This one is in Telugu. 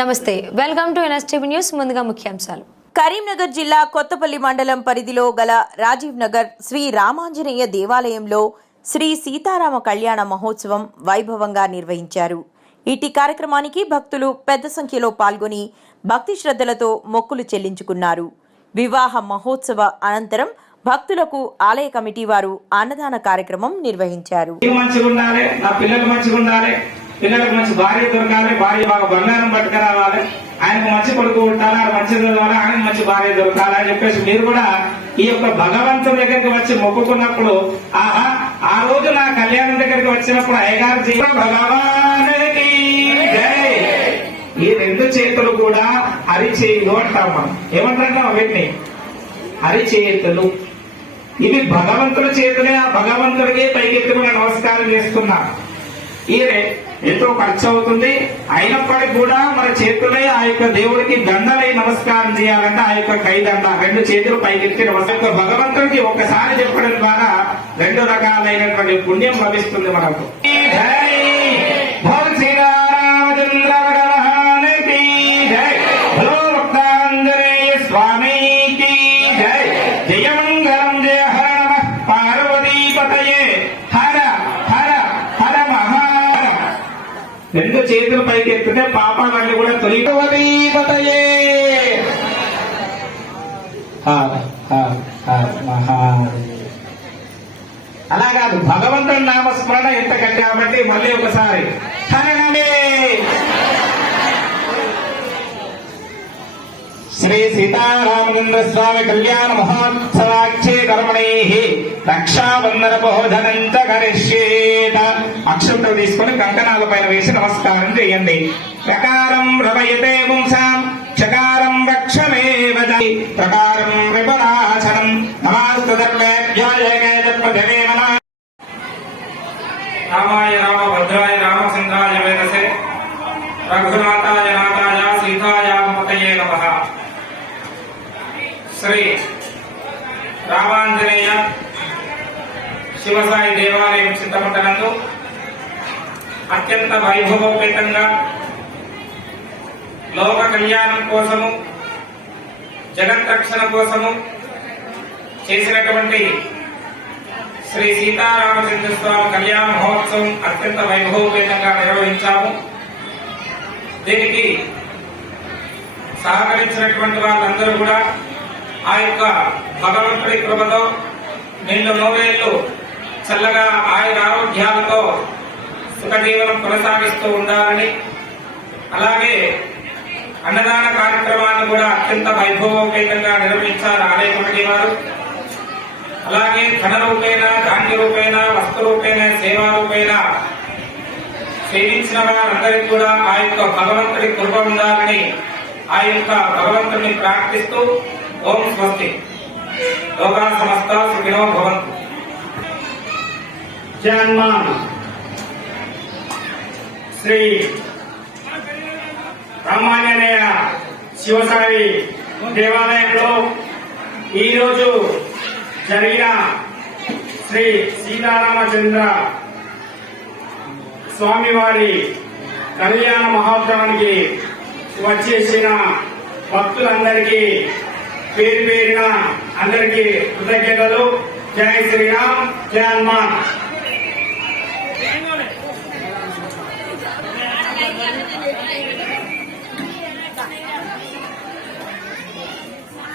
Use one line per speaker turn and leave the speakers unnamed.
నమస్తే వెల్కమ్ టు ఎన్ఎస్టీవీ న్యూస్ ముందుగా ముఖ్యాంశాలు.
కరీంనగర్ జిల్లా కొత్తపల్లి మండలం పరిధిలో గల రాజీవ్ నగర్ శ్రీ రామాంజనేయ దేవాలయంలో శ్రీ సీతారామ కళ్యాణ మహోత్సవం వైభవంగా నిర్వహించారు. ఇటీ కార్యక్రమానికి భక్తులు పెద్ద సంఖ్యలో పాల్గొని భక్తి శ్రద్ధలతో మొక్కులు చెల్లించుకున్నారు. వివాహ మహోత్సవ అనంతరం భక్తులకు ఆలయ కమిటీ వారు అన్నదాన కార్యక్రమం నిర్వహించారు.
పిల్లలకు మంచి భార్య దొరకాలి భార్య బాగా బంగారం పట్టుకురావాలి ఆయనకు మంచి కొడుకు ఉండాలి ఆయన మంచి చదవాలి ఆయనకు మంచి భార్య దొరకాలి అని చెప్పేసి మీరు కూడా ఈ యొక్క భగవంతుని దగ్గరికి వచ్చి మొక్కుకున్నప్పుడు ఆహా ఆ రోజు నా కళ్యాణం దగ్గరికి వచ్చినప్పుడు అయ్యగారు జీవ భగవానికి ఈ రెండు చేతులు కూడా అరిచేయులు అంటాం మనం. ఏమంటాం వీటిని? అరిచేతులు. ఇవి భగవంతుడి చేతులే ఆ భగవంతుడికి పైకెత్తుకుని నమస్కారం చేస్తున్నా ఈ ఎంతో ఖర్చు అవుతుంది అయినప్పటికీ కూడా మన చేతులే ఆ యొక్క దేవుడికి దండలై నమస్కారం చేయాలంటే ఆ యొక్క కైదండ రెండు చేతులు పైకెత్తి నమస్కారం. భగవంతుడికి ఒక్కసారి చెప్పడం ద్వారా రెండు రకాలైనటువంటి పుణ్యం లభిస్తుంది మనకు. జై జై. స్వామికి జయ రెండు చేతులు పైకి ఎత్తితే పాపాలన్నీ కూడా తొలిపతయే అలా కాదు భగవంతుడి నామస్మరణ ఎంత కాబట్టి మళ్ళీ ఒకసారి. హరణమే శ్రీ సీతారామచంద్ర స్వామి కళ్యాణ మహోత్సవాక్షే కర్మణే రక్షాబంధన బోధనంత కరిష్యేత. అక్షంతో తీసుకొని కంకణాల పైన వేసి నమస్కారం చేయండి. ప్రకారం రవయతే పుంసాం చకారం వక్షమేవ చ. ప్రకారం విపరాశనం నమాస్తు రామాయ రామ భద్రాయ రామచంద్రాయ వేదసే రఘునాథాయ నాథాయ సీతాయామతయే నమ. శ్రీ రామాంజనేయ శివసాయి దేవాలయం చింతపట్టణందు అత్యంత వైభవోపేతంగా లోక కళ్యాణం కోసము జగత్ రక్షణ కోసము చేసినటువంటి శ్రీ సీతారామచంద్ర స్వామి కళ్యాణ మహోత్సవం అత్యంత వైభవోపేతంగా నిర్వహించాము. దీనికి సహకరించినటువంటి వాళ్ళందరూ కూడా ఆ యొక్క భగవంతుడి కృపతో నిండు నోవేళ్ళు చల్లగా ఆయన ఆరోగ్యాలతో సుఖజీవనం కొనసాగిస్తూ ఉండాలని. అలాగే అన్నదాన కార్యక్రమాన్ని కూడా అత్యంత వైభవోపేతంగా నిర్వహించారు ఆలయ కమిటీ వారు. అలాగే ధన రూపేణ ధాన్య రూపేణ వస్తు రూపేణ సేవా రూపేణ సేవించిన వారందరికీ కూడా ఆ యొక్క భగవంతుడి కృప ఉండాలని ఆ యొక్క భగవంతుడిని ప్రార్థిస్తూ ఓం స్వస్తి. లోకా సమస్త సుఖినో భవంతు.
జన్మ శ్రీ రామాంజనేయ శివసాయి దేవాలయంలో ఈరోజు జరిగిన శ్రీ సీతారామచంద్ర స్వామివారి కళ్యాణ మహోత్సవానికి వచ్చేసిన భక్తులందరికీ పేరు పేరిన అందరికీ కృతజ్ఞతలు. జై శ్రీరామ్ జై హనుమాన్.